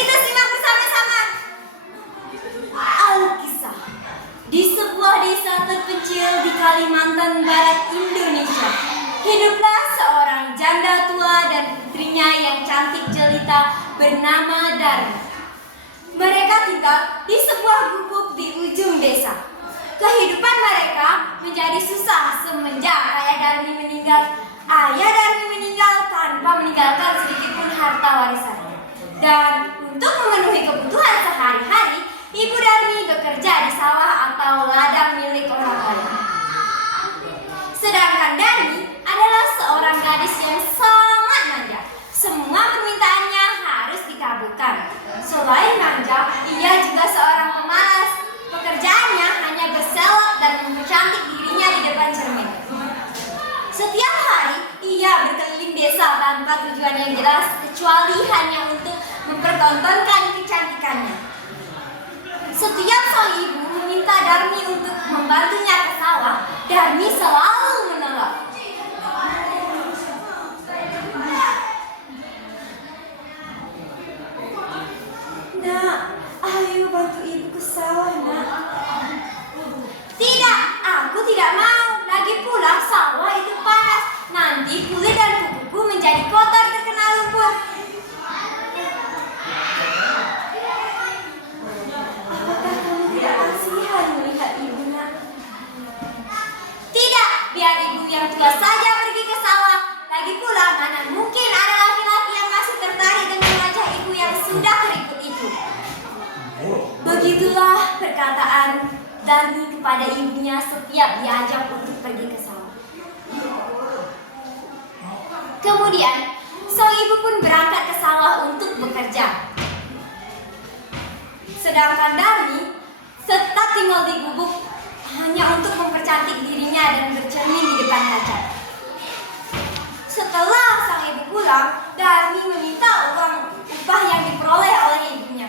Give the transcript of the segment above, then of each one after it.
kita simak bersama-sama. Alkisah. Di sebuah desa terpencil di Kalimantan Barat, Indonesia, hiduplah seorang janda tua dan putrinya yang cantik jelita bernama Darmi. Mereka tinggal di sebuah gubuk di ujung desa. Kehidupan mereka menjadi susah semenjak ayah Darmi meninggal. Ayah Darmi meninggal tanpa meninggalkan sedikit pun harta warisannya. Dan untuk memenuhi kebutuhan sehari-hari, Ibu Darmi bekerja di sawah atau ladang milik orang lain. Sedangkan Darmi adalah seorang gadis yang sangat manja. Semua permintaannya harus dikabulkan. Selain manja, ia juga seorang pemalas. Pekerjaannya hanya berselak dan mempercantik dirinya di depan cermin. Setiap hari, ia berkeliling desa tanpa tujuan yang jelas, kecuali hanya untuk mempertontonkan kecantikannya. Setiap sang ibu meminta Darmi untuk membantunya ke sawah, Darmi selalu menolak. Nak, ayo bantu ibu ke sawah, nak. Tidak, aku tidak mau. Lagi pula sawah itu panas. Nanti kulit dan kukuku menjadi kotor terkena lumpur. Apakah kamu tidak kasihan melihat ibu, nak? Tidak, biar ibu yang tua saja pergi ke sawah. Lagi pula mana mungkin ada laki-laki yang masih tertarik dengan wajah ibu yang sudah keriput itu. Begitulah perkataan Darmi kepada ibunya setiap diajak untuk pergi ke sawah. Kemudian, sang ibu pun berangkat ke sawah untuk bekerja. Sedangkan Darmi tetap tinggal di gubuk hanya untuk mempercantik dirinya dan bercermin di depan kaca. Setelah sang ibu pulang, Darmi meminta uang upah yang diperoleh oleh ibunya.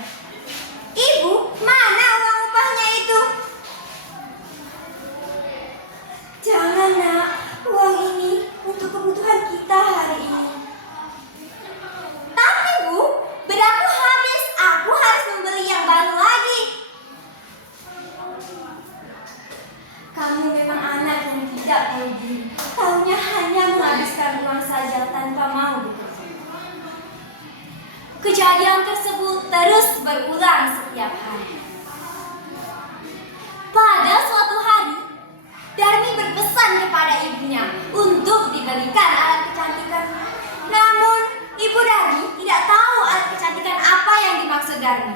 Ibu, mana uang upahnya itu? Jangan, nak. Uang ini untuk kebutuhan kita hari ini. Tapi, Bu, bedaku habis. Aku harus membeli yang baru lagi. Kamu memang anak yang tidak tahu diri. Taunya hanya menghabiskan uang saja tanpa mau bekerja. Kejadian tersebut terus berulang setiap hari. Pada suatu hari, Darmi berpesan kepada ibunya untuk dibelikan alat kecantikan. Namun, Ibu Darmi tidak tahu alat kecantikan apa yang dimaksud Darmi.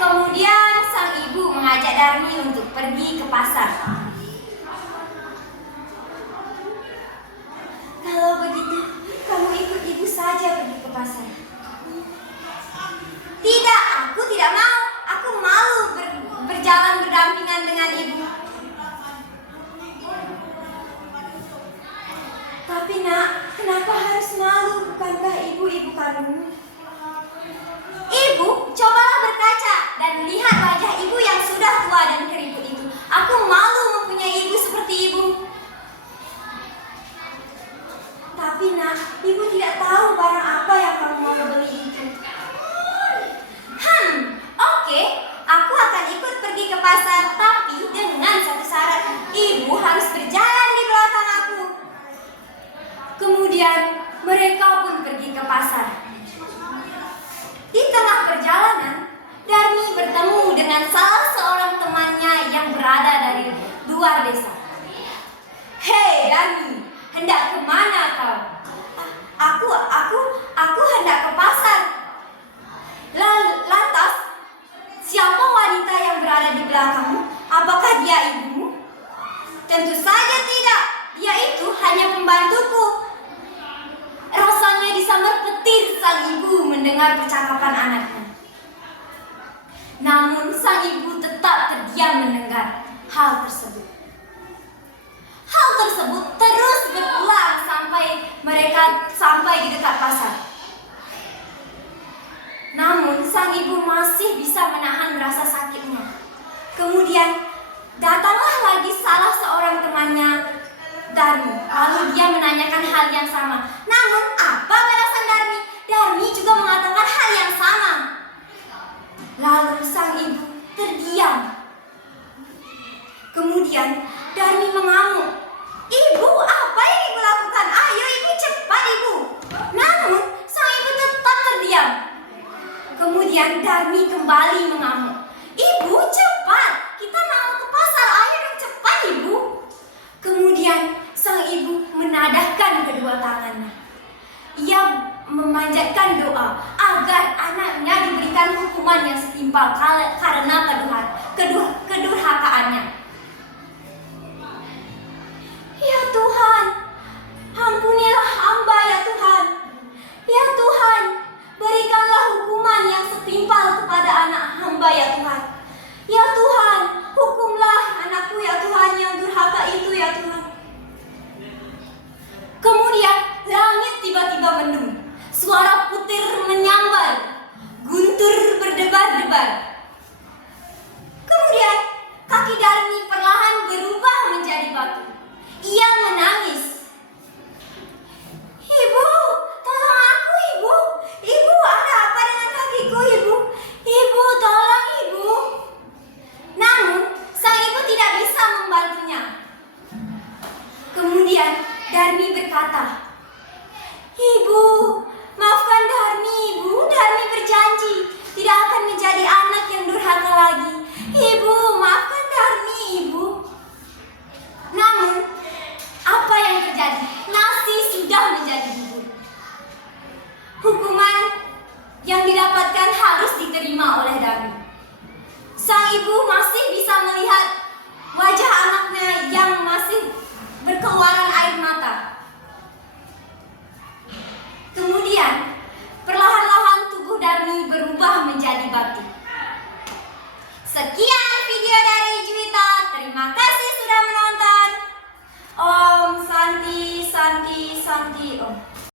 Kemudian, sang ibu mengajak Darmi untuk pergi ke pasar. Kalau begitu, kamu ikut ibu saja pergi ke pasar. Tidak, aku tidak mau. Aku malu berjalan berdampingan dengan ibu. Tapi, nak, kenapa harus malu? Bukankah ibu kandungmu? Ibu, cobalah berkaca dan lihat wajah ibu yang sudah tua dan keriput itu. Aku malu mempunyai ibu seperti ibu. Tapi, nak, ibu tidak tahu barang apa yang kamu mau beli itu. Oke, aku akan ikut pergi ke pasar, tapi dengan satu syarat. Ibu harus berjalan di belakang aku. Kemudian, mereka pun pergi ke pasar. Di tengah perjalanan, Darmi bertemu dengan salah seorang temannya yang berada dari luar desa. Hei Darmi, hendak kemana kau? Aku hendak ke pasar. Lantas, siapa wanita yang berada di belakangmu? Apakah dia ibumu? Tentu saja tidak. Dia itu hanya pembantuku. Rasanya disambar petir sang ibu mendengar percakapan anaknya. Namun sang ibu tetap terdiam mendengar hal tersebut. Hal tersebut terus berulang sampai mereka sampai di dekat pasar. Namun sang ibu masih bisa menahan rasa sakitnya. Kemudian datanglah lagi salah seorang temannya Darmi. Lalu dia menanyakan hal yang sama. Namun apa balasan Darmi? Darmi juga mengatakan hal yang sama. Kemudian Darmi kembali mengamuk. "Ibu, cepat! Kita mau ke pasar, ayo dong, cepat ibu!" Kemudian sang ibu menadahkan kedua tangannya. Ia memanjatkan doa agar anaknya diberikan hukuman yang setimpal karena kedurhakaannya. "Ya Tuhan, ampunilah hamba ya Tuhan. Ya Tuhan, berikanlah hukuman yang setimpal kepada anak hamba ya Tuhan."